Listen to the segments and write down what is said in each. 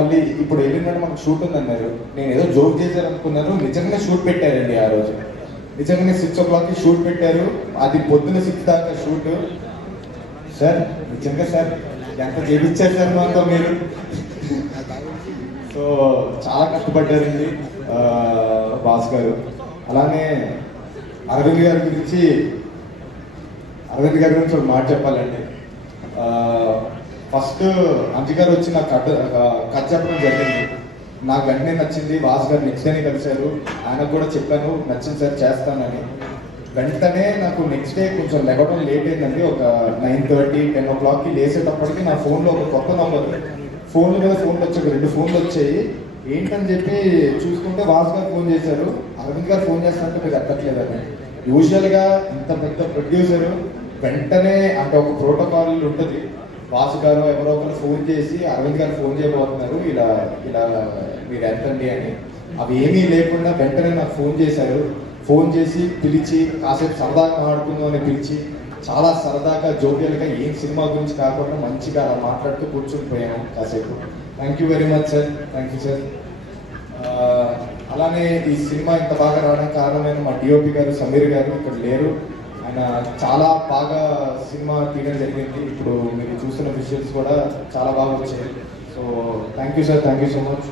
మళ్ళీ ఇప్పుడు వెళ్ళినట్టు మనకు షూట్ ఉందన్నారు. నేను ఏదో జోక్ చేశారు అనుకున్నాను, నిజంగానే షూట్ పెట్టారండి ఆ రోజు. నిజంగానే 6 o'clockకి షూట్ పెట్టారు. అది పొద్దున్న 6 దాకా షూట్. సార్ నిజంగా సార్ ఎంత చేపించారు సార్ మాతో మీరు. సో చాలా కష్టపడ్డారండి బాస్ గారు. అలానే అరవింద్ గారి గురించి ఒక మాట చెప్పాలండి. ఫస్ట్ అంజి గారు వచ్చి నాకు కథ చెప్పడం జరిగింది. నాకు వెంటనే నచ్చింది. బాస్ గారు నెక్స్ట్ డేనే కలిశారు. ఆయనకు కూడా చెప్పాను నచ్చింది సార్ చేస్తానని. వెంటనే నాకు నెక్స్ట్ డే కొంచెం లెగవడం లేట్ అయిందండి. ఒక 9:30, 10 o'clockకి లేసేటప్పటికి నా ఫోన్లో ఒక కొత్త నంబర్, ఫోన్ల మీద ఫోన్లు వచ్చి 2 ఫోన్లు వచ్చాయి. ఏంటని చెప్పి చూసుకుంటే బాస్ గారు ఫోన్ చేశారు. అరవింద్ గారు ఫోన్ చేస్తారంటే మీరు ఎత్తట్లేదని. యూజువల్గా ఇంత పెద్ద ప్రొడ్యూసరు వెంటనే అంటే ఒక ప్రోటోకాల్ ఉంటుంది. బాస్ గారు ఎవరో ఒకరు ఫోన్ చేసి అరవింద్ గారు ఫోన్ చేయబోతున్నారు, ఇలా ఇలా మీరు ఎంతండి అని. అవి ఏమీ లేకుండా వెంటనే నాకు ఫోన్ చేశారు. ఫోన్ చేసి పిలిచి కాసేపు సరదాగా మాట్లాడుకుందాం అని పిలిచి చాలా సరదాగా జోవియల్గా ఏం సినిమా గురించి కాకుండా మంచిగా అలా మాట్లాడుతూ కూర్చుని పోయాము కాసేపు. Thank you very much sir. Thank you sir. అలానే ఈ సినిమా ఇంత బాగా రావడానికి కారణమైన మా డిఓపి గారు సమీర్ గారు ఇక్కడ లేరు. ఆయన చాలా బాగా సినిమా తీయడం జరిగింది. ఇప్పుడు మీరు చూస్తున్న విజువల్స్ కూడా చాలా బాగా వచ్చాయి. So thank you sir. Thank you so much.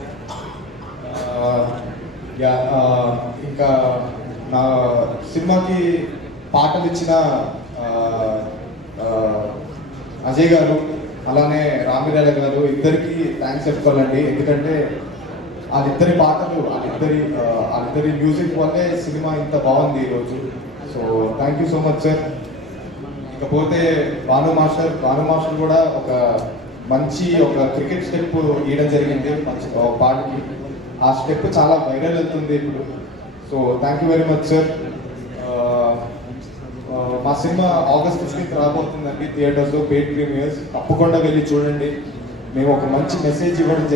Yeah ఇంకా నా సినిమాకి పాటలు ఇచ్చిన అజయ్ గారు అలానే రామిరాల గారు ఇద్దరికి థ్యాంక్స్ చెప్పుకోవాలండి. ఎందుకంటే వాళ్ళిద్దరి పాటలు వాళ్ళిద్దరి మ్యూజిక్ వల్లే సినిమా ఇంత బాగుంది ఈరోజు. So thank you so much sir. ఇకపోతే భాను మాస్టర్ కూడా ఒక మంచి క్రికెట్ స్టెప్ ఇవ్వడం జరిగింది మంచి పాటకి. ఆ స్టెప్ చాలా వైరల్ అవుతుంది ఇప్పుడు. So thank you very much sir. మా సినిమా August 15th రాబోతుందండి థియేటర్స్లో, పెయిడ్ ప్రీమియర్స్. తప్పకుండా వెళ్ళి చూడండి. మేము ఒక మంచి మెసేజ్ ఇవ్వడం